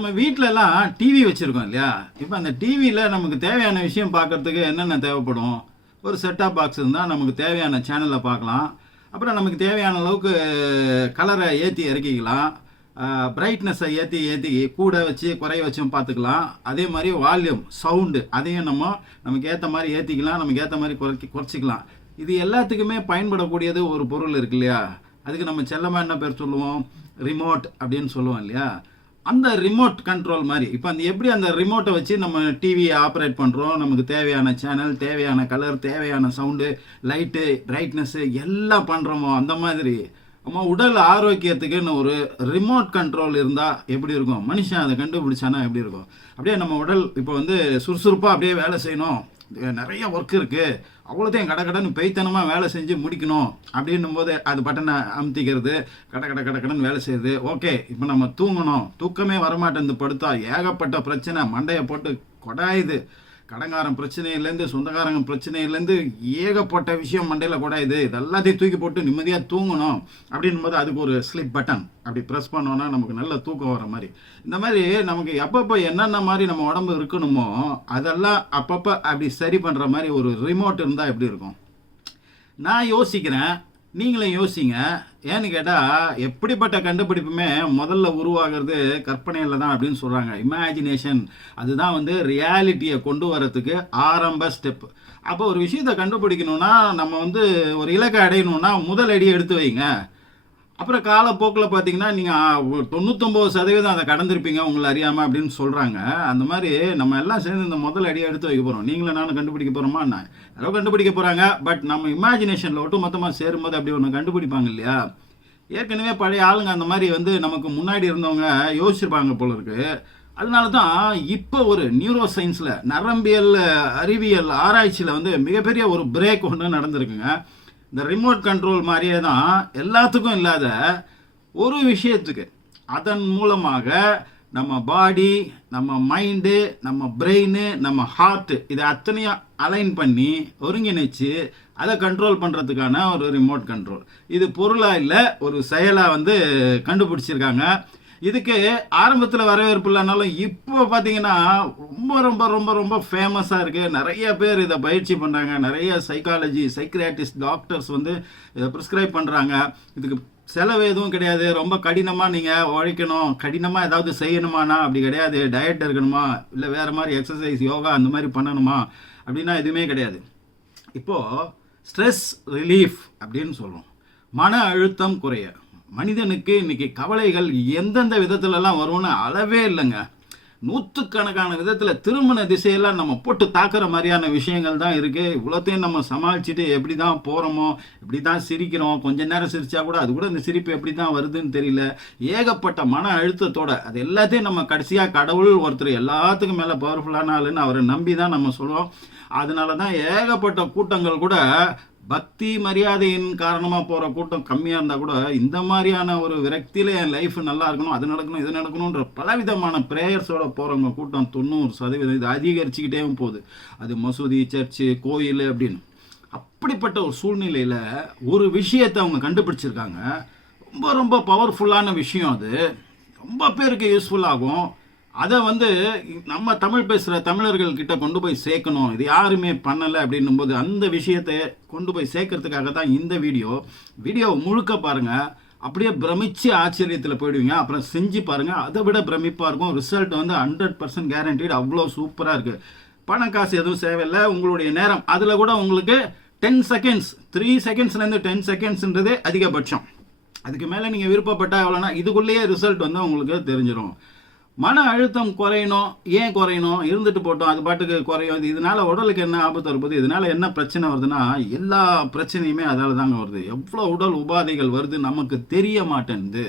நம்ம வீட்டிலலாம் டிவி வச்சுருக்கோம் இல்லையா? இப்போ அந்த டிவியில் நமக்கு தேவையான விஷயம் பார்க்கறதுக்கு என்னென்ன தேவைப்படும்? ஒரு செட்டாப் பாக்ஸ் இருந்தால் நமக்கு தேவையான சேனலை பார்க்கலாம் அப்புறம் நமக்கு தேவையான அளவுக்கு கலரை ஏற்றி இறக்கிக்கலாம். பிரைட்னஸை ஏற்றி ஏற்றி கூட வச்சு குறைய வச்சும் பார்த்துக்கலாம் அதே மாதிரி வால்யூம் சவுண்டு அதையும் நம்ம நமக்கு ஏற்ற மாதிரி ஏற்றிக்கலாம் நமக்கு ஏற்ற மாதிரி குறைக்கி குறைச்சிக்கலாம். இது எல்லாத்துக்குமே பயன்படக்கூடியது ஒரு பொருள் இருக்கு இல்லையா? அதுக்கு நம்ம செல்லமாக என்ன பேர் சொல்லுவோம்? ரிமோட் அப்படின்னு சொல்லுவோம் இல்லையா? அந்த ரிமோட் கண்ட்ரோல் மாதிரி. இப்போ அந்த எப்படி அந்த ரிமோட்டை வச்சு நம்ம டிவியை ஆப்ரேட் பண்ணுறோம் நமக்கு தேவையான சேனல் தேவையான கலர் தேவையான சவுண்டு லைட்டு பிரைட்னஸ்ஸு எல்லாம் பண்ணுறோமோ அந்த மாதிரி. நம்ம உடல் ஆரோக்கியத்துக்குன்னு ஒரு ரிமோட் கண்ட்ரோல் இருந்தால் எப்படி இருக்கும்? மனுஷன் அதை கண்டுபிடிச்சானா எப்படி இருக்கும்? அப்படியே நம்ம உடல் இப்போ வந்து சுறுசுறுப்பாக அப்படியே வேலை செய்யணும். நிறைய ஒர்க் இருக்குது அவ்வளோத்தையும் கட கடன்னு பெய்த்தனமாக வேலை செஞ்சு முடிக்கணும். அப்படின்னும் போது அது பட்டனை அமுத்திக்கிறது. கட கட கட கடன் வேலை செய்யுது. ஓகே இப்போ நம்ம தூங்கணும். தூக்கமே வரமாட்டேன் படுத்தா ஏகப்பட்ட பிரச்சனை. மண்டையை போட்டு கொடாயுது. கடங்காரன் பிரச்சனையிலேருந்து சொந்தக்காரங்க பிரச்சனையிலேருந்து ஏகப்பட்ட விஷயம் மண்டையில் கூட இது எல்லாத்தையும் தூக்கி போட்டு நிம்மதியாக தூங்கணும் அப்படின்னும் போது அதுக்கு ஒரு ஸ்லிப் பட்டன் அப்படி ப்ரெஸ் பண்ணோன்னா நமக்கு நல்ல தூக்கம் வர மாதிரி. இந்த மாதிரி நமக்கு எப்பப்போ என்னென்ன மாதிரி நம்ம உடம்பு இருக்கணுமோ அதெல்லாம் அப்பப்போ அப்படி சரி பண்ணுற மாதிரி ஒரு ரிமோட் இருந்தால் எப்படி இருக்கும்? நான் யோசிக்கிறேன் நீங்களே யோசிங்க. ஏன்னு கேட்டால் எப்படிப்பட்ட கண்டுபிடிப்புமே முதல்ல உருவாகிறது கற்பனையில் தான் அப்படின்னு சொல்கிறாங்க இமேஜினேஷன் அதுதான் வந்து ரியாலிட்டியை கொண்டு வரத்துக்கு ஆரம்ப ஸ்டெப் அப்போ ஒரு விஷயத்தை கண்டுபிடிக்கணும்னா நம்ம வந்து ஒரு இலக்கை அடையணும்னா முதல் அடியை எடுத்து வைங்க. அப்புறம் காலப்போக்கில் பார்த்தீங்கன்னா நீங்கள் தொண்ணூத்தொம்பது சதவீதம் அதை கடந்திருப்பீங்க உங்களை அறியாமல் அப்படின்னு சொல்கிறாங்க அந்த மாதிரி நம்ம எல்லாம் சேர்ந்து இந்த முதல் அடியை எடுத்து வைக்க போகிறோம் நீங்களும் நானும் கண்டுபிடிக்க போகிறோமா என்ன யாரோ கண்டுபிடிக்க போகிறாங்க பட் நம்ம இமேஜினேஷனில் ஒட்டு மொத்தமாக சேரும்போது அப்படி ஒன்று கண்டுபிடிப்பாங்க இல்லையா? ஏற்கனவே பழைய ஆளுங்க அந்த மாதிரி வந்து நமக்கு முன்னாடி இருந்தவங்க யோசிச்சிருப்பாங்க போல இருக்கு. அதனால தான் இப்போ ஒரு நியூரோ சயின்ஸில் நரம்பியல் அறிவியல் ஆராய்ச்சியில் வந்து மிகப்பெரிய ஒரு பிரேக் ஒன்று நடந்திருக்குங்க. இந்த ரிமோட் கண்ட்ரோல் மாதிரியே தான் எல்லாத்துக்கும் இல்லாத ஒரு விஷயத்துக்கு. அதன் மூலமாக நம்ம பாடி நம்ம மைண்டு நம்ம பிரெயின் நம்ம ஹார்ட் இதை அத்தனையும் அலைன் பண்ணி ஒருங்கிணைச்சு அதை கண்ட்ரோல் பண்ணுறதுக்கான ஒரு ரிமோட் கண்ட்ரோல் இது பொருளாக இல்லை ஒரு செயலாக வந்து கண்டுபிடிச்சிருக்காங்க. இதுக்கு ஆரம்பத்தில் வரவேற்பு இல்லைனாலும் இப்போ பார்த்தீங்கன்னா ரொம்ப ரொம்ப ரொம்ப ரொம்ப ஃபேமஸாக இருக்குது நிறைய பேர் இதை பயிற்சி பண்ணுறாங்க நிறைய சைக்காலஜி சைக்ரியாட்டிஸ்ட் டாக்டர்ஸ் வந்து இதை ப்ரிஸ்கிரைப் பண்ணுறாங்க இதுக்கு செலவு எதுவும் கிடையாது. ரொம்ப கடினமாக நீங்கள் உழைக்கணும். கடினமாக ஏதாவது செய்யணுமானா? அப்படி கிடையாது. டயட் இருக்கணுமா? இல்லை வேறு மாதிரி எக்ஸசைஸ் யோகா அந்த மாதிரி பண்ணணுமா? அப்படின்னா எதுவுமே கிடையாது. இப்போது ஸ்ட்ரெஸ் ரிலீஃப் அப்படின்னு சொல்கிறோம் மன அழுத்தம் குறைய. மனிதனுக்கு இன்னைக்கு கவலைகள் எந்தெந்த விதத்துலலாம் வரும்னு அளவே இல்லைங்க. நூற்றுக்கணக்கான விதத்தில் திருமண திசையெல்லாம் நம்ம போட்டு தாக்குற மாதிரியான விஷயங்கள் தான் இருக்குது இவ்வளோத்தையும் நம்ம சமாளிச்சுட்டு எப்படி தான் போகிறோமோ எப்படி தான் சிரிக்கிறோம் கொஞ்ச நேரம் சிரித்தா கூட அது கூட இந்த சிரிப்பு எப்படி தான் வருதுன்னு தெரியல. ஏகப்பட்ட மன அழுத்தத்தோட அது எல்லாத்தையும் நம்ம கடைசியாக கடவுள் ஒருத்தர் எல்லாத்துக்கும் மேலே பவர்ஃபுல்லான ஆளுன்னு அவரை நம்பி தான் நம்ம சொல்லுவோம் அதனால தான் ஏகப்பட்ட கூட்டங்கள் கூட பக்தி மரியாதையின் காரணமாக போகிற கூட்டம் கம்மியாக இருந்தால் கூட இந்த மாதிரியான ஒரு விரக்தியில் என் லைஃப் நல்லா இருக்கணும் அது நடக்கணும் இது நடக்கணுன்ற பலவிதமான ப்ரேயர்ஸோட போகிறவங்க கூட்டம் தொண்ணூறு சதவீதம் இது அதிகரிச்சுக்கிட்டே போகுது. அது மசூதி சர்ச்சு கோயில் அப்படின்னு. அப்படிப்பட்ட ஒரு சூழ்நிலையில் ஒரு விஷயத்தை அவங்க கண்டுபிடிச்சிருக்காங்க. ரொம்ப ரொம்ப பவர்ஃபுல்லான விஷயம் அது. ரொம்ப பேருக்கு யூஸ்ஃபுல்லாகும் ஆகும். அதை வந்து நம்ம தமிழ் பேசுகிற தமிழர்கள் கிட்ட கொண்டு போய் சேர்க்கணும். இது யாருமே பண்ணலை அப்படின்னும் போது அந்த விஷயத்தை கொண்டு போய் சேர்க்கறதுக்காக தான் இந்த வீடியோ. வீடியோ முழுக்க பாருங்கள் அப்படியே பிரமிச்சு ஆச்சரியத்தில் போயிடுவீங்க. அப்புறம் செஞ்சு பாருங்கள் அதை விட பிரமிப்பாக இருக்கும். ரிசல்ட் வந்து ஹண்ட்ரட் பர்சன்ட் கேரண்டீடு அவ்வளோ சூப்பராக இருக்குது பணம் காசு எதுவும் தேவையில்லை. உங்களுடைய நேரம். அதில் கூட உங்களுக்கு டென் செகண்ட்ஸ் த்ரீ செகண்ட்ஸ்லேருந்து டென் செகண்ட்ஸ்ன்றதே அதிகபட்சம். அதுக்கு மேலே நீங்கள் விருப்பப்பட்டால் எவ்வளோனா இதுக்குள்ளேயே ரிசல்ட் வந்து உங்களுக்கு தெரிஞ்சிடும் மன அழுத்தம் குறையணும் ஏன் குறையணும் இருந்துட்டு போட்டோம் அது பாட்டுக்கு குறையும். இதனால உடலுக்கு என்ன ஆபத்து வருது இதனால என்ன பிரச்சனை வருதுன்னா எல்லா பிரச்சனையுமே அதால தாங்க வருது. எவ்வளோ உடல் உபாதைகள் வருது நமக்கு தெரிய மாட்டேன்து.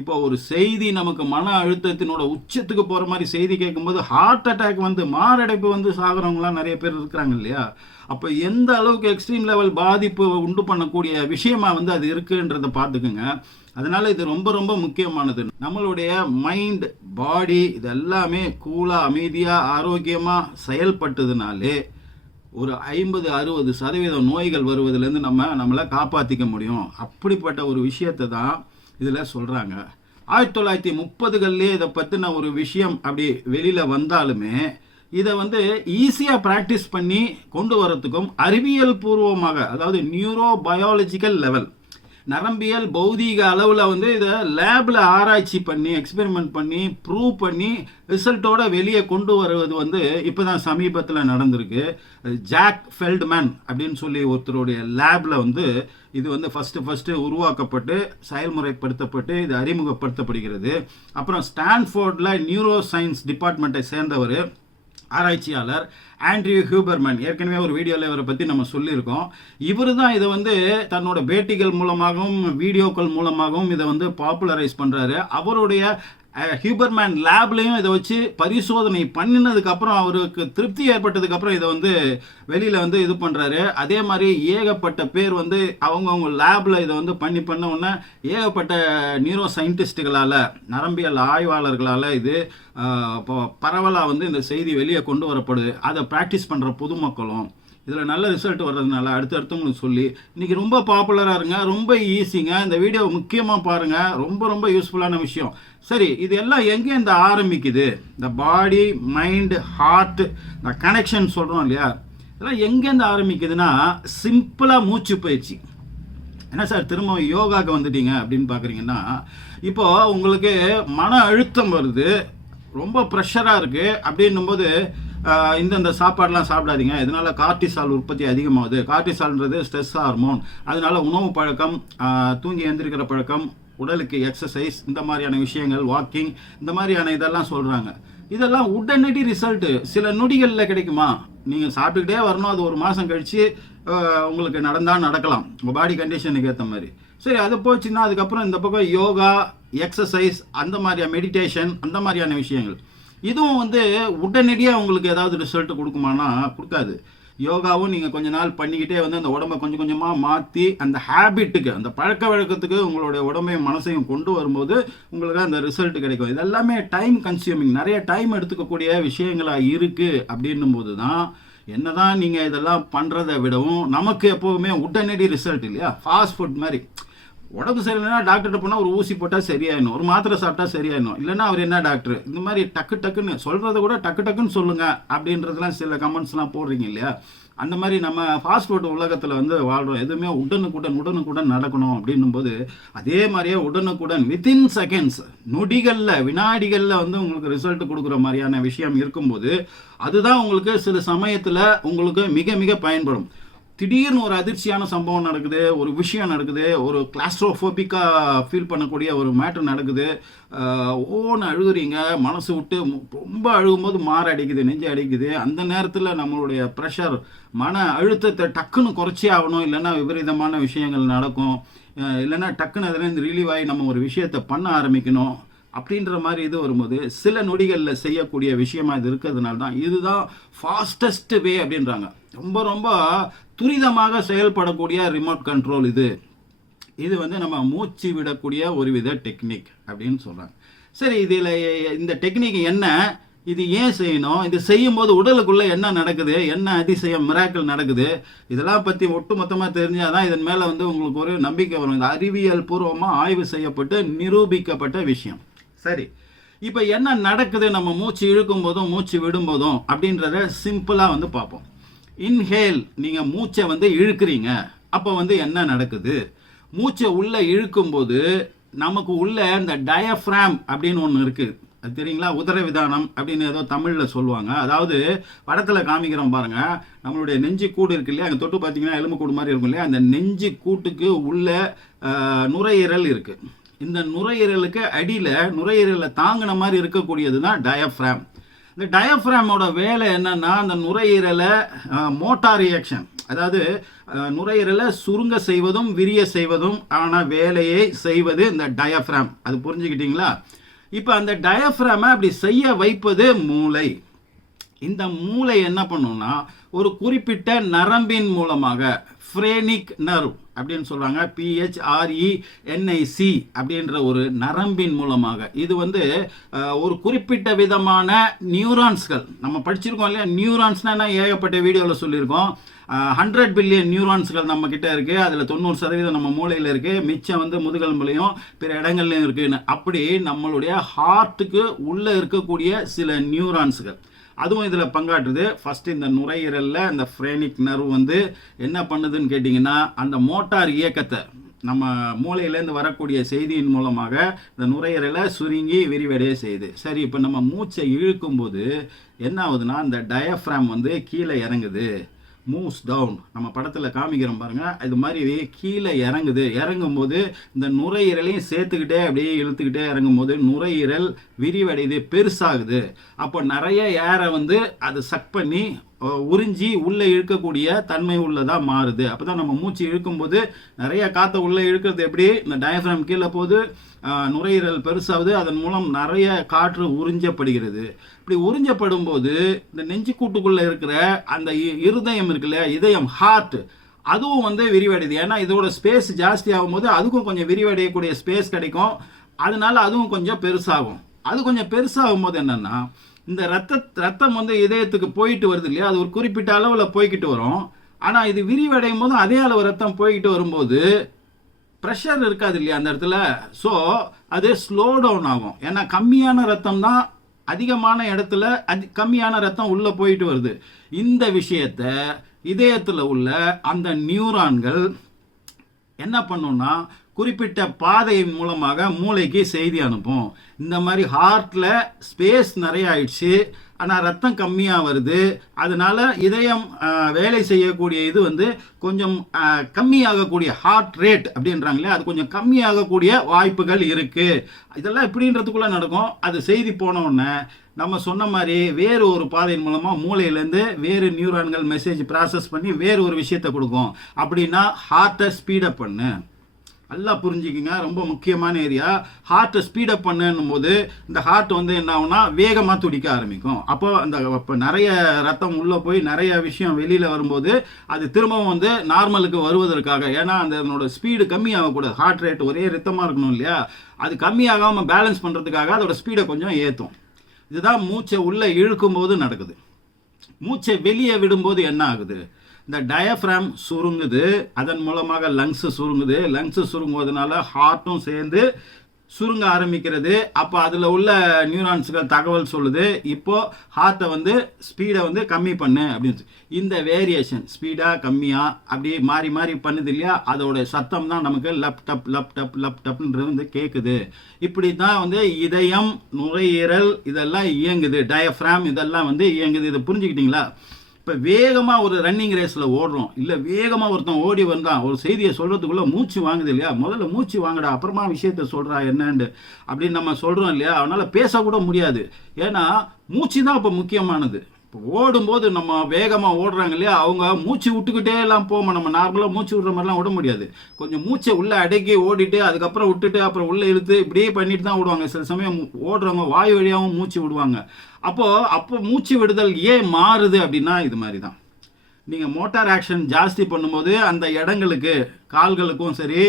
இப்போ ஒரு செய்தி நமக்கு மன அழுத்தத்தினோட உச்சத்துக்கு போகிற மாதிரி செய்தி கேட்கும்போது ஹார்ட் அட்டாக் வந்து மாரடைப்பு வந்து சாகுறவங்களாம் நிறைய பேர் இருக்கிறாங்க இல்லையா? அப்போ எந்த அளவுக்கு எக்ஸ்ட்ரீம் லெவல் பாதிப்பு உண்டு பண்ணக்கூடிய விஷயமா வந்து அது இருக்குன்றதை பார்த்துக்குங்க. அதனால் இது ரொம்ப ரொம்ப முக்கியமானது. நம்மளுடைய மைண்ட் பாடி இது எல்லாமே கூலாக அமைதியாக ஆரோக்கியமாக செயல்பட்டதுனாலே ஒரு ஐம்பது அறுபது சதவீதம் நோய்கள் வருவதுலேருந்து நம்ம நம்மளை காப்பாற்றிக்க முடியும். அப்படிப்பட்ட ஒரு விஷயத்தை தான் இதில் சொல்கிறாங்க ஆயிரத்தி தொள்ளாயிரத்தி முப்பதுகள்லேயே இதை பற்றின ஒரு விஷயம் அப்படி வெளியில் வந்தாலுமே இதை வந்து ஈஸியாக ப்ராக்டிஸ் பண்ணி கொண்டு வரத்துக்கும் அறிவியல் பூர்வமாக அதாவது நியூரோ பயாலஜிக்கல் லெவல் நரம்பியல் பௌதீக அளவில் வந்து இதை லேபில் ஆராய்ச்சி பண்ணி எக்ஸ்பெரிமெண்ட் பண்ணி ப்ரூவ் பண்ணி ரிசல்ட்டோட வெளியே கொண்டு வருவது வந்து இப்போ தான் சமீபத்தில் நடந்திருக்கு. ஜாக் ஃபெல்ட்மேன் அப்படின்னு சொல்லி ஒருத்தருடைய லேபில் வந்து இது வந்து ஃபஸ்ட்டு ஃபஸ்ட்டு உருவாக்கப்பட்டு செயல்முறைப்படுத்தப்பட்டு இது அறிமுகப்படுத்தப்படுகிறது. அப்புறம் ஸ்டான்ஃபோர்டில் நியூரோ சயின்ஸ் டிபார்ட்மெண்ட்டை சேர்ந்தவர் ஆராய்ச்சியாளர் ஆண்ட்ரியூ ஹியூபர்மன் ஏற்கனவே ஒரு வீடியோவில் இவரை பற்றி நம்ம சொல்லியிருக்கோம். இவர் தான் இதை வந்து தன்னோட பேட்டிகள் மூலமாகவும் வீடியோக்கள் மூலமாகவும் இதை வந்து பாப்புலரைஸ் பண்ணுறாரு அவருடைய ஹியூபர்மேன் லேப்லேயும் இதை வச்சு பரிசோதனை பண்ணினதுக்கப்புறம் அவருக்கு திருப்தி ஏற்பட்டதுக்கப்புறம் இதை வந்து வெளியில் வந்து இது பண்ணுறாரு அதே மாதிரி ஏகப்பட்ட பேர் வந்து அவங்கவுங்க லேபில் இதை வந்து பண்ணி பண்ண உடனே ஏகப்பட்ட நியூரோ சயின்டிஸ்ட்டுகளால் நரம்பியல் ஆய்வாளர்களால் இது பரவலாக வந்து இந்த செய்தி வெளியே கொண்டு வரப்படுது. அதை ப்ராக்டிஸ் பண்ணுற பொதுமக்களும் இதில் நல்ல ரிசல்ட் வர்றதுனால அடுத்தடுத்தவங்களுக்கு சொல்லி இன்றைக்கி ரொம்ப பாப்புலராக இருங்க ரொம்ப ஈஸிங்க இந்த வீடியோ முக்கியமாக பாருங்கள் ரொம்ப ரொம்ப யூஸ்ஃபுல்லான விஷயம். சரி இது எல்லாம் எங்கே இந்த ஆரம்பிக்குது? இந்த பாடி மைண்டு ஹார்ட் இந்த கனெக்ஷன் சொல்கிறோம் இல்லையா? இதெல்லாம் எங்கேருந்து ஆரம்பிக்குதுன்னா சிம்பிளாக மூச்சு பயிற்சி. என்ன சார் திரும்ப யோகாவுக்கு வந்துட்டீங்க அப்படின்னு பார்க்குறீங்கன்னா இப்போ உங்களுக்கு மன அழுத்தம் வருது ரொம்ப ப்ரெஷராக இருக்குது அப்படின்னும்போது போது இந்தந்த சாப்பாடெலாம் சாப்பிடாதீங்க. இதனால் கார்டிசால் உற்பத்தி அதிகமாகுது. கார்டிசால்ன்றது ஸ்ட்ரெஸ் ஹார்மோன் அதனால் உணவு பழக்கம் தூங்கி எந்திரிக்கிற பழக்கம் உடலுக்கு எக்ஸசைஸ் இந்த மாதிரியான விஷயங்கள் வாக்கிங் இந்த மாதிரியான இதெல்லாம் சொல்கிறாங்க இதெல்லாம் உடனடி ரிசல்ட்டு சில நொடிகளில் கிடைக்குமா? நீங்கள் சாப்பிட்டுக்கிட்டே வரணும். அது ஒரு மாதம் கழித்து உங்களுக்கு நடந்தால் நடக்கலாம். உங்கள் பாடி கண்டிஷனுக்கு ஏற்ற மாதிரி. சரி அது போச்சுன்னா அதுக்கப்புறம் இந்த பக்கம் யோகா எக்ஸசைஸ் அந்த மாதிரியான மெடிடேஷன் அந்த மாதிரியான விஷயங்கள். இதுவும் வந்து உடனடியாக உங்களுக்கு ஏதாவது ரிசல்ட் கொடுக்குமானா கொடுக்காது. யோகாவும் நீங்கள் கொஞ்ச நாள் பண்ணிக்கிட்டே வந்து அந்த உடம்பை கொஞ்சம் கொஞ்சமாக மாற்றி அந்த ஹேபிட்டுக்கு அந்த பழக்க வழக்கத்துக்கு உங்களுடைய உடம்பையும் மனசையும் கொண்டு வரும்போது உங்களுக்கு அந்த ரிசல்ட் கிடைக்கும். இதெல்லாமே டைம் கன்சியூமிங் நிறைய டைம் எடுத்துக்கக்கூடிய விஷயங்களாக இருக்குது அப்படின்னும் போது தான் என்னதான் நீங்கள் இதெல்லாம் பண்ணுறதை விடவும் நமக்கு எப்போவுமே உடனடி ரிசல்ட் இல்லையா? ஃபாஸ்ட் ஃபுட் மாதிரி. உடம்பு சரியில்லைன்னா டாக்டர்கிட்ட போனால் ஒரு ஊசி போட்டால் சரியாயிடும் ஒரு மாத்திரை சாப்பிட்டா சரியாயிடும் இல்லைன்னா அவர் என்ன டாக்டர் இந்த மாதிரி டக்கு டக்குன்னு சொல்கிறத கூட டக்கு டக்குன்னு சொல்லுங்கள் அப்படின்றதுலாம் சில கமெண்ட்ஸ்லாம் போடுறீங்க இல்லையா? அந்த மாதிரி நம்ம ஃபாஸ்ட் ஃபுட் உலகத்தில் வந்து வாழ்கிறோம் எதுவுமே உடனுக்குடன் உடனுக்குடன் நடக்கணும் அப்படின்னும் போது அதே மாதிரியே உடனுக்குடன் வித்தின் செகண்ட்ஸ் நொடிகளில் வினாடிகளில் வந்து உங்களுக்கு ரிசல்ட் கொடுக்குற மாதிரியான விஷயம் இருக்கும்போது அதுதான் உங்களுக்கு சில சமயத்தில் உங்களுக்கு மிக மிக பயன்படும். திடீர்னு ஒரு அதிர்ச்சியான சம்பவம் நடக்குது ஒரு விஷயம் நடக்குது ஒரு கிளாஸ்ட்ரோஃபோபிக்காக ஃபீல் பண்ணக்கூடிய ஒரு மேட்ரு நடக்குது. ஓன்னு அழுகுறீங்க மனசு விட்டு ரொம்ப அழுகும்போது மாற அடிக்குது நெஞ்சு அடிக்குது. அந்த நேரத்தில் நம்மளுடைய ப்ரெஷர் மன அழுத்தத்தை டக்குன்னு குறைச்சே ஆகணும். இல்லைன்னா விபரீதமான விஷயங்கள் நடக்கும். இல்லைன்னா டக்குன்னு அதுலேருந்து ரிலீவ் ஆகி நம்ம ஒரு விஷயத்தை பண்ண ஆரம்பிக்கணும். அப்படின்ற மாதிரி இது வரும்போது சில நொடிகளில் செய்யக்கூடிய விஷயமா இது இருக்கிறதுனால தான் இதுதான் ஃபாஸ்டஸ்ட் வே அப்படின்றாங்க. ரொம்ப ரொம்ப துரிதமாக செயல்படக்கூடிய ரிமோட் கண்ட்ரோல் இது. இது வந்து நம்ம மூச்சு விடக்கூடிய ஒரு வித டெக்னிக் அப்படின்னு சொல்கிறாங்க சரி இதில் இந்த டெக்னிக் என்ன? இது ஏன் செய்யணும்? இது செய்யும்போது உடலுக்குள்ளே என்ன நடக்குது? என்ன அதிசயம் மிராக்கள் நடக்குது? இதெல்லாம் பற்றி ஒட்டுமொத்தமாக தெரிஞ்சால் தான் இதன் மேலே வந்து உங்களுக்கு ஒரு நம்பிக்கை வரும். இது அறிவியல் பூர்வமாக ஆய்வு செய்யப்பட்டு நிரூபிக்கப்பட்ட விஷயம். சரி. இப்போ என்ன நடக்குது? நம்ம மூச்சு இழுக்கும் போதும் மூச்சு விடும் போதும் அப்படின்றத சிம்பிளாக வந்து பார்ப்போம். இன்ஹேல் நீங்கள் மூச்சை வந்து இழுக்கிறீங்க. அப்போ வந்து என்ன நடக்குது? மூச்சை உள்ளே இழுக்கும்போது நமக்கு உள்ள இந்த டயஃப்ராம் அப்படின்னு ஒன்று இருக்குது அது தெரியுங்களா? உதரவிதானம் அப்படின்னு ஏதோ தமிழில் சொல்லுவாங்க. அதாவது படத்தில் காமிக்கிறோம் பாருங்கள் நம்மளுடைய நெஞ்சு கூடு இருக்கு இல்லையா? அங்கே தொட்டு பார்த்தீங்கன்னா எலும்பு கூடு மாதிரி இருக்கும் இல்லையா? அந்த நெஞ்சு கூட்டுக்கு உள்ள நுரையீரல் இருக்குது இந்த நுரையீரலுக்கு அடியில் நுரையீரலை தாங்கின மாதிரி இருக்கக்கூடியது தான் டயஃப்ராம் இந்த டயஃப்ராமோட வேலை என்னென்னா அந்த நுரையீரலை மோட்டார் ரியாக்ஷன் அதாவது நுரையீரலை சுருங்க செய்வதும் விரிய செய்வதும் ஆன வேலையை செய்வது இந்த டயஃப்ராம் அது புரிஞ்சுக்கிட்டீங்களா? இப்போ அந்த டயஃப்ராமை அப்படி செய்ய வைப்பது மூளை. இந்த மூளை என்ன பண்ணும்னா ஒரு குறிப்பிட்ட நரம்பின் மூலமாக ஃப்ரேனிக் நர்வ் அப்படின்னு சொல்கிறாங்க பிஹெச்ஆர்இ என்ஐசி அப்படின்ற ஒரு நரம்பின் மூலமாக. இது வந்து ஒரு குறிப்பிட்ட விதமான நியூரான்ஸ்கள். நம்ம படிச்சிருக்கோம் இல்லையா? நியூரான்ஸ்னா என்ன? ஏகப்பட்ட வீடியோவில் சொல்லியிருக்கோம். ஹண்ட்ரட் பில்லியன் நியூரான்ஸ்கள் நம்ம கிட்ட இருக்குது அதில் தொண்ணூறு சதவீதம் நம்ம மூளையில் இருக்குது மிச்சம் வந்து முதுகெலும்புலையும் பிற இடங்கள்லையும் இருக்குன்னு. அப்படி நம்மளுடைய ஹார்ட்டுக்கு உள்ளே இருக்கக்கூடிய சில நியூரான்ஸ்கள். அதுவும் இதில் பங்காற்றுது. ஃபஸ்ட்டு இந்த நுரையீரலில் இந்த ஃப்ரேனிக் நர்வ் வந்து என்ன பண்ணுதுன்னு கேட்டிங்கன்னா அந்த மோட்டார் இயக்கத்தை நம்ம மூளையிலேருந்து வரக்கூடிய செய்தியின் மூலமாக இந்த நுரையீரலை சுருங்கி விரிவடைய செய்யுது. சரி இப்போ நம்ம மூச்சை இழுக்கும்போது என்ன ஆகுதுன்னா இந்த டயஃப்ராம் வந்து கீழே இறங்குது. மூவ்ஸ் டவுன் நம்ம படத்தில் காமிக்கிறோம் பாருங்கள் இது மாதிரி கீழே இறங்குது. இறங்கும்போது இந்த நுரையீரலையும் சேர்த்துக்கிட்டே அப்படியே இழுத்துக்கிட்டே இறங்கும்போது நுரையீரல் விரிவடையுது பெருசாகுது. அப்போ நிறைய ஏரை வந்து அது சக் பண்ணி உறிஞ்சி உள்ளே இழுக்கக்கூடிய தன்மை உள்ளதாக மாறுது. அப்போ தான் நம்ம மூச்சு இழுக்கும்போது நிறைய காற்றை உள்ளே இழுக்கிறது எப்படி? இந்த டயஃப்ரம் கீழே போகுது. நுரையீரல் பெருசாகுது. அதன் மூலம் நிறைய காற்று உறிஞ்சப்படுகிறது. இப்படி உறிஞ்சப்படும் போது இந்த நெஞ்சுக்கூட்டுக்குள்ளே இருக்கிற அந்த இருதயம் இருக்குல்ல இதயம் ஹார்ட் அதுவும் வந்து விரிவடையுது. ஏன்னா இதோட ஸ்பேஸ் ஜாஸ்தி ஆகும்போது அதுக்கும் கொஞ்சம் விரிவடையக்கூடிய ஸ்பேஸ் கிடைக்கும். அதனால அதுவும் கொஞ்சம் பெருசாகும். அது கொஞ்சம் பெருசாகும் போது என்னென்னா இந்த ரத்த ரத்தம் வந்து இதயத்துக்கு போயிட்டு வருது இல்லையா? அது ஒரு குறிப்பிட்ட அளவில் போய்கிட்டு வரும். ஆனால் இது விரிவடையும் போது அதே அளவு ரத்தம் போய்கிட்டு வரும்போது ப்ரெஷர் இருக்காது இல்லையா அந்த இடத்துல? ஸோ அது ஸ்லோ டவுன் ஆகும். ஏன்னா கம்மியான ரத்தம் தான் அதிகமான இடத்துல அதி கம்மியான ரத்தம் உள்ளே போயிட்டு வருது. இந்த விஷயத்த இதயத்தில் உள்ள அந்த நியூரான்கள் என்ன பண்ணும்னா குறிப்பிட்ட பாதையின் மூலமாக மூளைக்கு செய்தி அனுப்பும். இந்த மாதிரி ஹார்ட்டில் ஸ்பேஸ் நிறைய ஆயிடுச்சு. ஆனால் ரத்தம் கம்மியாக வருது. அதனால இதயம் வேலை செய்யக்கூடிய இது வந்து கொஞ்சம் கம்மியாகக்கூடிய ஹார்ட் ரேட் அப்படின்றாங்களே அது கொஞ்சம் கம்மியாகக்கூடிய வாய்ப்புகள் இருக்குது இதெல்லாம் இப்படின்றதுக்குள்ளே நடக்கும். அது செய்தி போனோடனே நம்ம சொன்ன மாதிரி வேறு ஒரு பாதையின் மூலமாக மூளையிலேருந்து வேறு நியூரான்கள் மெசேஜ் ப்ராசஸ் பண்ணி வேறு ஒரு விஷயத்தை கொடுக்கும். அப்படின்னா ஹார்ட்டை ஸ்பீடப் பண்ணு. நல்லா புரிஞ்சுக்கிங்க. ரொம்ப முக்கியமான ஏரியா ஹார்ட்டை ஸ்பீடப் பண்ணுன்னும் போது இந்த ஹார்ட் வந்து என்ன ஆகும்னா வேகமாக துடிக்க ஆரம்பிக்கும். அப்போ அந்த இப்போ நிறைய ரத்தம் உள்ளே போய் நிறைய விஷயம் வெளியில் வரும்போது அது திரும்பவும் வந்து நார்மலுக்கு வருவதற்காக ஏன்னா அந்த அதனோட ஸ்பீடு கம்மியாகக்கூடாது ஹார்ட் ரேட் ஒரே ரத்தமாக இருக்கணும் இல்லையா? அது கம்மியாகாமல் பேலன்ஸ் பண்ணுறதுக்காக அதோட ஸ்பீடை கொஞ்சம் ஏற்றும் இதுதான் மூச்சை உள்ளே இழுக்கும்போது நடக்குது. மூச்சை வெளியே விடும்போது என்ன ஆகுது? இந்த டயஃப்ராம் சுருங்குது அதன் மூலமாக லங்ஸு சுருங்குது. லங்ஸு சுருங்குவதனால ஹார்ட்டும் சேர்ந்து சுருங்க ஆரம்பிக்கிறது. அப்போ அதில் உள்ள நியூரான்ஸுகள் தகவல் சொல்லுது. இப்போ ஹார்ட்டை வந்து ஸ்பீடை வந்து கம்மி பண்ணு அப்படின்னு இந்த வேரியேஷன் ஸ்பீடாக கம்மியாக அப்படியே மாறி மாறி பண்ணுது இல்லையா? அதோட சத்தம் தான் நமக்கு லப்டப் லப்டப் லப்டப்ன்றது வந்து கேட்குது இப்படி தான் வந்து இதயம் நுரையீரல் இதெல்லாம் இயங்குது. டயஃப்ராம் இதெல்லாம் வந்து இயங்குது. இதை புரிஞ்சுக்கிட்டீங்களா? இப்போ வேகமாக ஒரு ரன்னிங் ரேஸில் ஓடுறோம். இல்லை வேகமாக ஒருத்தன் ஓடி வந்தான் ஒரு செய்தியை சொல்கிறதுக்குள்ளே மூச்சு வாங்குது இல்லையா? முதல்ல மூச்சு வாங்கடா அப்புறமா விஷயத்த சொல்கிறா என்னன்னு அப்படின்னு நம்ம சொல்கிறோம் இல்லையா? அவனால் பேசக்கூட முடியாது. ஏன்னா மூச்சு தான் இப்போ முக்கியமானது. ஓடும்போது நம்ம வேகமாக ஓடுறாங்க இல்லையா அவங்க மூச்சு விட்டுக்கிட்டே எல்லாம் போமா நம்ம நார்மலாக மூச்சு விடுற மாதிரிலாம் விட முடியாது. கொஞ்சம் மூச்சை உள்ளே அடக்கி ஓடிட்டு அதுக்கப்புறம் விட்டுட்டு அப்புறம் உள்ளே இழுத்து இப்படியே பண்ணிட்டு தான் விடுவாங்க சில சமயம் ஓடுறவங்க வாய் வழியாகவும் மூச்சு விடுவாங்க. அப்போது அப்போ மூச்சு விடுதல் ஏன் மாறுது அப்படின்னா இது மாதிரி தான் நீங்கள் மோட்டார் ஆக்ஷன் ஜாஸ்தி பண்ணும்போது அந்த இடங்களுக்கு கால்களுக்கும் சரி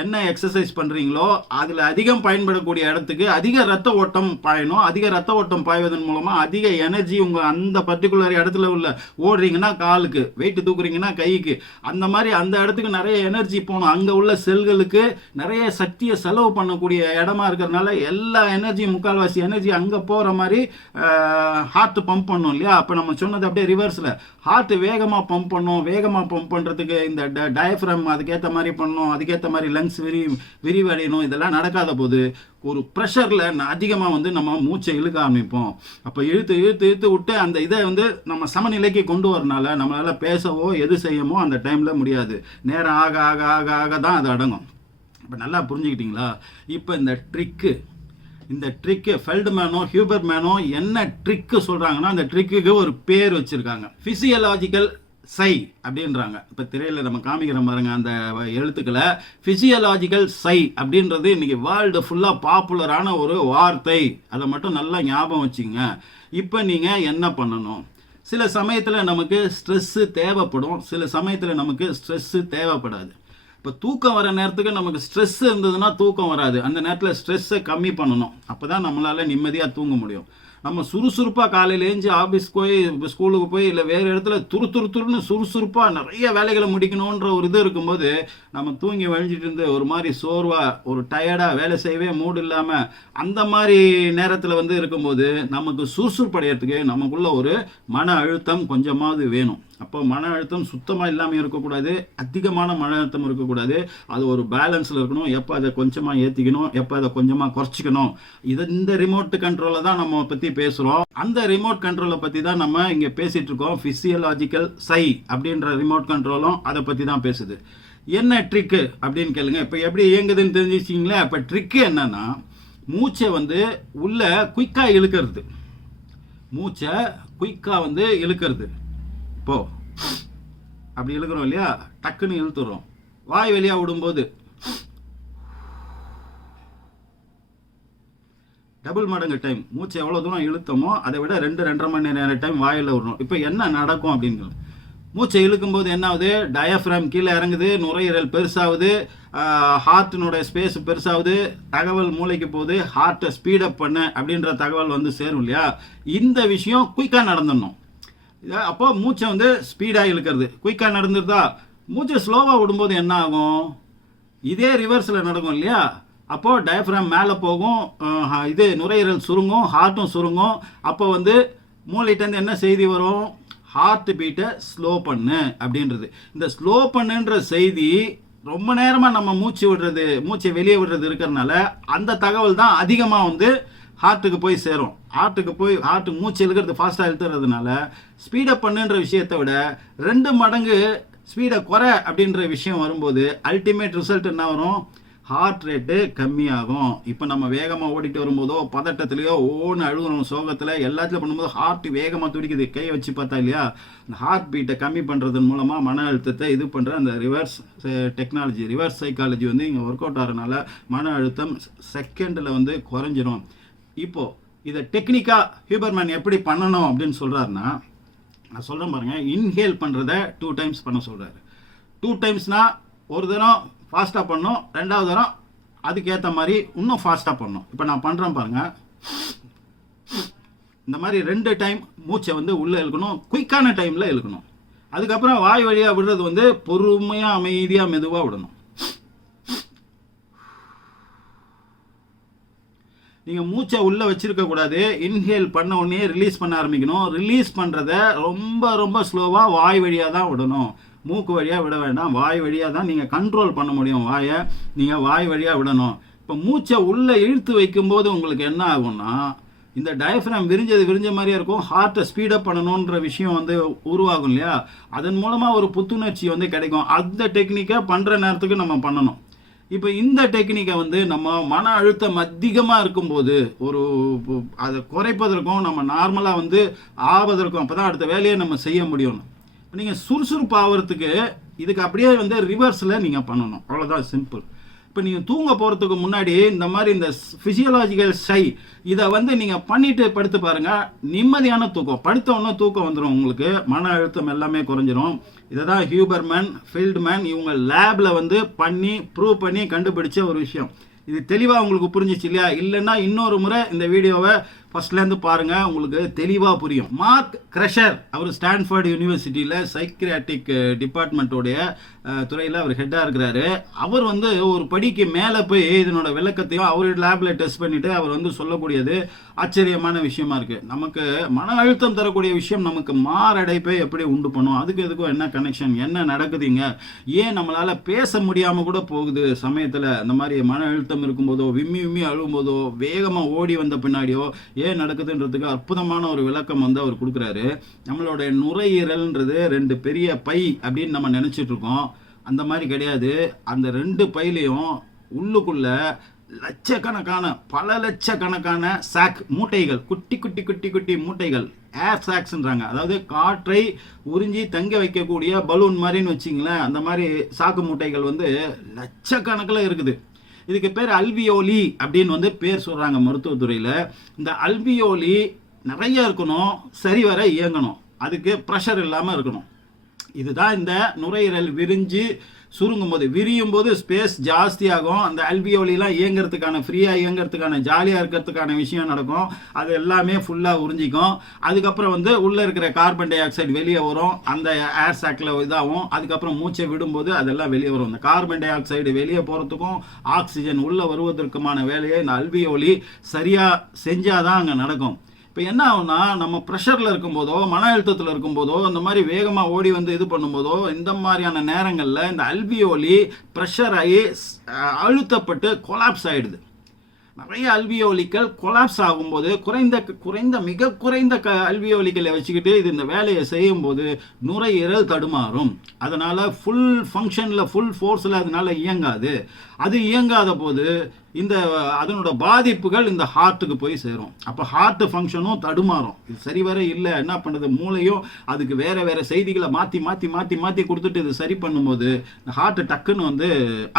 என்ன எக்ஸசைஸ் பண்ணுறீங்களோ அதில் அதிகம் பயன்படக்கூடிய இடத்துக்கு அதிக ரத்த ஓட்டம் பாயணும். அதிக ரத்த ஓட்டம் பாய்வதன் மூலமாக அதிக எனர்ஜி உங்கள் அந்த பர்டிகுலர் இடத்துல உள்ள ஓடுறீங்கன்னா காலுக்கு வெயிட் தூக்குறீங்கன்னா கைக்கு அந்த மாதிரி அந்த இடத்துக்கு நிறைய எனர்ஜி போகணும். அங்கே உள்ள செல்களுக்கு நிறைய சக்தியை செலவு பண்ணக்கூடிய இடமா இருக்கிறதுனால எல்லா எனர்ஜியும் முக்கால்வாசி எனர்ஜி அங்கே போகிற மாதிரி ஹார்ட் பம்ப் பண்ணும் இல்லையா? அப்போ நம்ம சொன்னது அப்படியே ரிவர்ஸில் ஹார்ட் வேகமாக பம்ப் பண்ணும். வேகமாக பம்ப் பண்ணுறதுக்கு இந்த டயஃப்ரம் அதுக்கேற்ற மாதிரி பண்ணணும் அதுக்கேற்ற மாதிரி லங்ஸ் விரி விரிவடையணும் இதெல்லாம் நடக்காத போது ஒரு ப்ரெஷரில் அதிகமாக வந்து நம்ம மூச்சை இழுக்க ஆரம்பிப்போம். அப்போ இழுத்து இழுத்து இழுத்து விட்டு அந்த இதை வந்து நம்ம சமநிலைக்கு கொண்டு வரனால நம்மளால் பேசவோ எது செய்யமோ அந்த டைமில் முடியாது. நேரம் ஆக ஆக ஆக ஆக தான் அது அடங்கும். இப்போ நல்லா புரிஞ்சுக்கிட்டீங்களா? இப்போ இந்த ட்ரிக்கு இந்த ட்ரிக்கு ஃபெல்ட்மேனோ ஹியூபர்மேனோ என்ன ட்ரிக்கு சொல்கிறாங்கன்னா அந்த ட்ரிக்குக்கு ஒரு பேர் வச்சுருக்காங்க. ஃபிசியலாஜிக்கல் சை அப்படின்றாங்க. இப்போ திரையில் நம்ம காமிக்கிற பாருங்க அந்த எழுத்துக்களை ஃபிசியலாஜிக்கல் சை அப்படின்றது இன்னைக்கு வேர்ல்டு ஃபுல்லாக பாப்புலரான ஒரு வார்த்தை. அதை மட்டும் நல்லா ஞாபகம் வச்சுங்க. இப்போ நீங்கள் என்ன பண்ணணும்? சில சமயத்தில் நமக்கு ஸ்ட்ரெஸ்ஸு தேவைப்படும். சில சமயத்தில் நமக்கு ஸ்ட்ரெஸ்ஸு தேவைப்படாது. இப்போ தூக்கம் வர நேரத்துக்கு நமக்கு ஸ்ட்ரெஸ் இருந்ததுன்னா தூக்கம் வராது. அந்த நேரத்தில் ஸ்ட்ரெஸ்ஸை கம்மி பண்ணணும். அப்போ தான் நம்மளால் நிம்மதியாக தூங்க முடியும். நம்ம சுறுசுறுப்பாக காலையில் ஏஞ்சி ஆஃபீஸ் போய் ஸ்கூலுக்கு போய் இல்லை வேறு இடத்துல துரு துரு துருன்னு சுறுசுறுப்பாக நிறைய வேலைகளை முடிக்கணுன்ற ஒரு இது இருக்கும்போது நம்ம தூங்கி வழிஞ்சிட்டு இருந்து ஒரு மாதிரி சோர்வாக ஒரு டயர்டாக வேலை செய்யவே மூடு இல்லாமல் அந்த மாதிரி நேரத்தில் வந்து இருக்கும்போது நமக்கு சுறுசுறுப்படையிறதுக்கு நமக்குள்ளே நமக்குள்ள ஒரு மன அழுத்தம் கொஞ்சமாவது வேணும். அப்போ மன அழுத்தம் சுத்தமாக இல்லாமல் இருக்கக்கூடாது அதிகமான மன அழுத்தம் இருக்கக்கூடாது. அது ஒரு பேலன்ஸில் இருக்கணும். எப்போ அதை கொஞ்சமாக ஏற்றிக்கணும் எப்போ அதை கொஞ்சமாக குறைச்சிக்கணும். இது இந்த ரிமோட் கண்ட்ரோலை தான் நம்ம பற்றி பேசுகிறோம் அந்த ரிமோட் கண்ட்ரோலை பற்றி தான் நம்ம இங்கே பேசிகிட்டு இருக்கோம். ஃபிசியலாஜிக்கல் சை அப்படின்ற ரிமோட் கண்ட்ரோலும் அதை பற்றி தான் பேசுது. என்ன ட்ரிக்கு அப்படின்னு கேளுங்க. இப்போ எப்படி இயங்குதுன்னு தெரிஞ்சிச்சிங்களே இப்போ ட்ரிக்கு என்னன்னா மூச்சை வந்து உள்ளே குயிக்காக இழுக்கிறது. மூச்சை குயிக்காக வந்து இழுக்கிறது. இப்போ அப்படி இழுக்கிறோம் இல்லையா? டக்குன்னு இழுத்துறோம். வாய் வெளியாக விடும்போது டபுள் மடங்கு டைம் மூச்சை எவ்வளோ தூரம் இழுத்தோமோ அதை விட ரெண்டு ரெண்டரை மணி நேரம் டைம் வாயில் விடணும் இப்போ என்ன நடக்கும் அப்படின்னு மூச்சை இழுக்கும்போது என்ன ஆகுது டயஃப்ராம் கீழே இறங்குது நுரையீரல் பெருசாகுது ஹார்ட்டினுடைய ஸ்பேஸ் பெருசாகுது தகவல் மூளைக்கு போகுது ஹார்ட்டை ஸ்பீடப் பண்ண அப்படின்ற தகவல் வந்து சேரும் இல்லையா? இந்த விஷயம் குயிக்காக நடந்துடணும். அப்போ மூச்சை வந்து ஸ்பீடாக இழுக்கிறது. குயிக்காக நடந்துருதா? மூச்சை ஸ்லோவாக விடும்போது என்ன ஆகும் இதே ரிவர்ஸில் நடக்கும் இல்லையா? அப்போது டயஃப்ராம் மேலே போகும் இது நுரையீரல் சுருங்கும் ஹார்ட்டும் சுருங்கும். அப்போ வந்து மூளைகிட்டேருந்து என்ன செய்தி வரும்? ஹார்ட் பீட்டை ஸ்லோ பண்ணு அப்படின்றது. இந்த ஸ்லோ பண்ணுன்ற செய்தி ரொம்ப நேரமாக நம்ம மூச்சு விடுறது மூச்சை வெளியே விடுறது இருக்கிறனால அந்த தகவல் தான் அதிகமாக வந்து ஹார்ட்டுக்கு போய் சேரும். ஹார்ட்டுக்கு போய் ஹார்ட் மூச்சு இழுக்கிறது ஃபாஸ்ட்டாக இழுத்துறதுனால ஸ்பீடப் பண்ணுன்ற விஷயத்தை விட ரெண்டு மடங்கு ஸ்பீடை குறை அப்படின்ற விஷயம் வரும்போது அல்டிமேட் ரிசல்ட் என்ன வரும்? ஹார்ட் ரேட்டு கம்மியாகும். இப்போ நம்ம வேகமாக ஓடிட்டு வரும்போதோ பதட்டத்துலையோ ஓன்னு அழுகுறோம் சோகத்தில் எல்லாத்துலையும் பண்ணும்போது ஹார்ட் வேகமாக துடிக்குது. கையை வச்சு பார்த்தா இல்லையா? இந்த ஹார்ட் பீட்டை கம்மி பண்ணுறதன் மூலமாக மன அழுத்தத்தை இது பண்ணுற அந்த ரிவர்ஸ் டெக்னாலஜி ரிவர்ஸ் சைக்காலஜி வந்து இங்கே ஒர்க் அவுட் ஆகிறனால மன அழுத்தம் செகண்டில் வந்து குறைஞ்சிரும். இப்போ இதை டெக்னிக்காக ஹியூபர்மேன் எப்படி பண்ணணும் அப்படின்னு சொல்கிறாருன்னா நான் சொல்கிறேன் பாருங்கள் இன்ஹேல் பண்ணுறத டூ டைம்ஸ் பண்ண சொல்கிறாரு டூ டைம்ஸ்னால் ஒரு தினம் ஃபாஸ்ட்டாக பண்ணோம். ரெண்டாவது தரம் அதுக்கேற்ற மாதிரி இன்னும் ஃபாஸ்ட்டாக பண்ணணும் இப்போ நான் பண்ணுறேன் பாருங்கள் இந்த மாதிரி ரெண்டு டைம் மூச்சை வந்து உள்ளே இழுக்கணும். குயிக்கான டைமில் இழுக்கணும். அதுக்கப்புறம் வாய் வழியாக விடுறது வந்து பொறுமையாக அமைதியாக மெதுவாக விடணும். நீங்கள் மூச்சை உள்ளே வச்சுருக்கக்கூடாது இன்ஹேல் பண்ண உடனே ரிலீஸ் பண்ண ஆரம்பிக்கணும். ரிலீஸ் பண்ணுறத ரொம்ப ரொம்ப ஸ்லோவாக வாய் வழியாக தான் விடணும். மூக்கு வழியாக விட வேண்டாம் வாய் வழியாக தான் நீங்கள் கண்ட்ரோல் பண்ண முடியும். வாயை நீங்கள் வாய் வழியாக விடணும். இப்போ மூச்சை உள்ளே இழுத்து வைக்கும்போது உங்களுக்கு என்ன ஆகும்னா இந்த டயஃப்ராம் விரிஞ்சது விரிஞ்ச மாதிரியே இருக்கும். ஹார்ட்டை ஸ்பீடப் பண்ணணுன்ற விஷயம் வந்து உருவாகும் இல்லையா? அதன் மூலமாக ஒரு புத்துணர்ச்சி வந்து கிடைக்கும். அந்த டெக்னிக்கை பண்ணுற நேரத்துக்கு நம்ம பண்ணணும். இப்போ இந்த டெக்னிக்கை வந்து நம்ம மன அழுத்தம் அதிகமாக இருக்கும்போது ஒரு அதை குறைப்பதற்கும் நம்ம நார்மலாக வந்து ஆவதற்கும் அப்போ தான் அடுத்த வேலையை நம்ம செய்ய முடியும் நீங்கள் சுறுசுறுப்பு ஆகிறதுக்கு இதுக்கு அப்படியே வந்து ரிவர்ஸில் நீங்கள் பண்ணணும். அவ்வளோதான் சிம்பிள் இப்போ நீங்கள் தூங்க போகிறதுக்கு முன்னாடி இந்த மாதிரி இந்த ஃபிசியலாஜிக்கல் சை இதை வந்து நீங்கள் பண்ணிட்டு படுத்து பாருங்கள் நிம்மதியான தூக்கம். படுத்த தூக்கம் வந்துடும் உங்களுக்கு. மன அழுத்தம் எல்லாமே குறைஞ்சிரும். இதை தான் ஹியூபர்மேன் ஃபீல்டுமேன் இவங்க லேபில் வந்து பண்ணி ப்ரூவ் பண்ணி கண்டுபிடிச்ச ஒரு விஷயம். இது தெளிவாக உங்களுக்கு புரிஞ்சிச்சு இல்லையா? இல்லைன்னா இன்னொரு முறை இந்த வீடியோவை ஃபர்ஸ்ட்லேருந்து பாருங்கள் உங்களுக்கு தெளிவாக புரியும். மார்க் கிரஷர் அவர் ஸ்டான்ஃபோர்ட் யூனிவர்சிட்டியில் சைக்ரியாட்டிக் டிபார்ட்மெண்ட்டோடைய துறையில் அவர் ஹெட்டாக இருக்கிறாரு. அவர் வந்து ஒரு படிக்கு மேலே போய் இதனோட விளக்கத்தையும் அவர் லேபில் டெஸ்ட் பண்ணிவிட்டு அவர் வந்து சொல்லக்கூடியது ஆச்சரியமான விஷயமா இருக்குது நமக்கு மன அழுத்தம் தரக்கூடிய விஷயம் நமக்கு மாரடைப்பை எப்படி உண்டு பண்ணும்? அதுக்கு எதுக்கும் என்ன கனெக்ஷன் என்ன நடக்குதுங்க? ஏன் நம்மளால் பேச முடியாமல் கூட போகுது? சமயத்தில் இந்த மாதிரி மன அழுத்தம் இருக்கும்போதோ விம்மி விம்மி அழும்போதோ வேகமாக ஓடி வந்த பின்னாடியோ ஏன் நடக்குதுன்றதுக்கு அற்புதமான ஒரு விளக்கம் வந்து அவர் கொடுக்குறாரு. நம்மளோட நுரையீரல்ன்றது ரெண்டு பெரிய பை அப்படின்னு நம்ம நினச்சிட்டு இருக்கோம். அந்த மாதிரி கிடையாது. அந்த ரெண்டு பையிலையும் உள்ளுக்குள்ள லட்சக்கணக்கான பல லட்சக்கணக்கான சாக் மூட்டைகள் குட்டி குட்டி குட்டி குட்டி மூட்டைகள் ஏர் சாக்ஸ்ன்றாங்க அதாவது காற்றை உறிஞ்சி தங்க வைக்கக்கூடிய பலூன் மாதிரின்னு வச்சிங்களேன் அந்த மாதிரி சாக்கு மூட்டைகள் வந்து லட்சக்கணக்கில் இருக்குது. இதுக்கு பேர் அல்வியோலி அப்படின்னு வந்து பேர் சொல்கிறாங்க மருத்துவத்துறையில். இந்த அல்வியோலி நிறைய இருக்கணும் சரிவர இயங்கணும். அதுக்கு ப்ரெஷர் இல்லாமல் இருக்கணும். இதுதான் இந்த நுரையீரல் விரிஞ்சு சுருங்கும் போது விரியும் போது ஸ்பேஸ் ஜாஸ்தியாகும். அந்த அல்வியோலிலாம் இயங்குறதுக்கான ஃப்ரீயாக இயங்குறதுக்கான ஜாலியாக இருக்கிறதுக்கான விஷயம் நடக்கும். அது எல்லாமே ஃபுல்லாக உறிஞ்சிக்கும். அதுக்கப்புறம் வந்து உள்ளே இருக்கிற கார்பன் டை ஆக்சைடு வெளியே வரும். அந்த ஏர் சாக்கில் இதாகும். அதுக்கப்புறம் மூச்சை விடும்போது அதெல்லாம் வெளியே வரும். இந்த கார்பன் டை ஆக்சைடு வெளியே போகிறதுக்கும் ஆக்சிஜன் உள்ளே வருவதற்குமான வேலையை இந்த அல்வியோலி சரியாக செஞ்சால் தான் அங்கே நடக்கும். இப்போ என்ன ஆகும்னா நம்ம ப்ரெஷரில் இருக்கும்போதோ மன அழுத்தத்தில் இருக்கும்போதோ இந்த மாதிரி வேகமாக ஓடி வந்து இது பண்ணும்போதோ இந்த மாதிரியான நேரங்களில் இந்த அல்வியோலி ப்ரெஷர் ஆகி அழுத்தப்பட்டு கொலாப்ஸ் ஆகிடுது நிறைய அல்வியோலிக்கள் கொலாப்ஸ் ஆகும்போது குறைந்த குறைந்த மிக குறைந்த க அல்வியோலிக்களை வச்சுக்கிட்டு இது இந்த வேலையை செய்யும்போது நுரையீரல் தடுமாறும். அதனால் ஃபுல் ஃபங்க்ஷனில் ஃபுல் ஃபோர்ஸில் அதனால் இயங்காது. அது இயங்காத போது இந்த அதனோட பாதிப்புகள் இந்த ஹார்ட்டுக்கு போய் சேரும். அப்போ ஹார்ட் ஃபங்க்ஷனும் தடுமாறும். இது சரிவர இல்லை என்ன பண்ணுறது மூளையும் அதுக்கு வேறு வேறு செய்திகளை மாற்றி மாற்றி மாற்றி மாற்றி கொடுத்துட்டு இது சரி பண்ணும்போது இந்த ஹார்ட்டு டக்குன்னு வந்து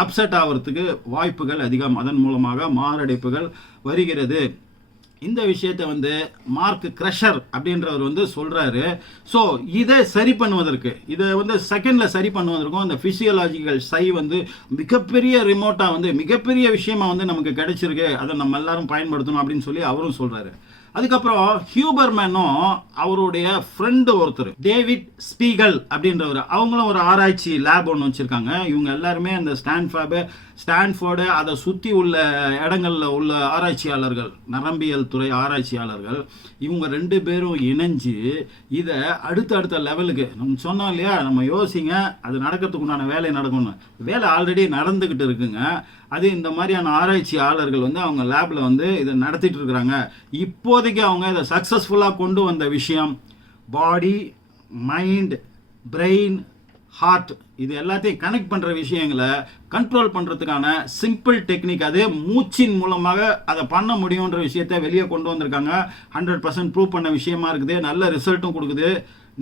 அப்செட் ஆகிறதுக்கு வாய்ப்புகள் அதிகம். அதன் மூலமாக மாரடைப்புகள் வருகிறது. இந்த விஷயத்தை வந்து மார்க் கிரஷர் அப்படின்றவர் வந்து சொல்கிறாரு ஸோ இதை சரி பண்ணுவதற்கு இதை வந்து செகண்டில் சரி பண்ணுவதற்கும் அந்த பிசியலாஜிக்கல் சை வந்து மிகப்பெரிய ரிமோட்டாக வந்து மிகப்பெரிய விஷயமா வந்து நமக்கு கிடைச்சிருக்கு. அதை நம்ம எல்லாரும் பயன்படுத்தணும் அப்படின்னு சொல்லி அவரும் சொல்கிறாரு அதுக்கப்புறம் ஹியூபர்மேனும் அவருடைய ஃப்ரெண்டு ஒருத்தர் டேவிட் ஸ்பீகல் அப்படின்றவர். அவங்களும் ஒரு ஆராய்ச்சி லேப் ஒன்று வச்சுருக்காங்க. இவங்க எல்லாருமே அந்த ஸ்டான்ஃபேபு ஸ்டான்ஃபோர்டு அதை சுற்றி உள்ள இடங்களில் உள்ள ஆராய்ச்சியாளர்கள் நரம்பியல் துறை ஆராய்ச்சியாளர்கள் இவங்க ரெண்டு பேரும் இணைஞ்சு இதை அடுத்த அடுத்த லெவலுக்கு நம்ம சொன்னோம் இல்லையா? நம்ம யோசிங்க அது நடக்கிறதுக்கு உண்டான வேலை நடக்கணும் வேலை ஆல்ரெடி நடந்துக்கிட்டு இருக்குங்க. அது இந்த மாதிரியான ஆராய்ச்சியாளர்கள் வந்து அவங்க லேபில் வந்து இதை நடத்திட்டு இருக்கிறாங்க இப்போதைக்கு அவங்க இதை சக்ஸஸ்ஃபுல்லாக கொண்டு வந்த விஷயம் பாடி மைண்ட் பிரெயின் ஹார்ட் இது எல்லாத்தையும் கனெக்ட் பண்ணுற விஷயங்களை கண்ட்ரோல் பண்ணுறதுக்கான சிம்பிள் டெக்னிக் அது மூச்சின் மூலமாக அதை பண்ண முடியுன்ற விஷயத்தை வெளியே கொண்டு வந்திருக்காங்க. ஹண்ட்ரட் பர்சன்ட் ப்ரூவ் பண்ண விஷயமா இருக்குது. நல்ல ரிசல்ட்டும் கொடுக்குது.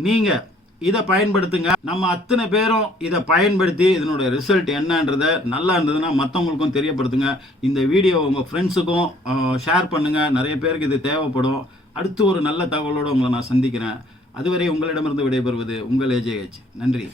நீங்கள் இதை பயன்படுத்துங்க. நம்ம அத்தனை பேரும் இதை பயன்படுத்தி இதனுடைய ரிசல்ட் என்னன்றதை நல்லா இருந்ததுன்னா மற்றவங்களுக்கும் தெரியப்படுத்துங்க. இந்த வீடியோ உங்கள் ஃப்ரெண்ட்ஸுக்கும் ஷேர் பண்ணுங்கள் நிறைய பேருக்கு இது தேவைப்படும். அடுத்து ஒரு நல்ல தகவலோடு உங்களை நான் சந்திக்கிறேன். அதுவரை உங்களிடமிருந்து விடைபெறுவது உங்கள் ஏஜேஹெச் நன்றி.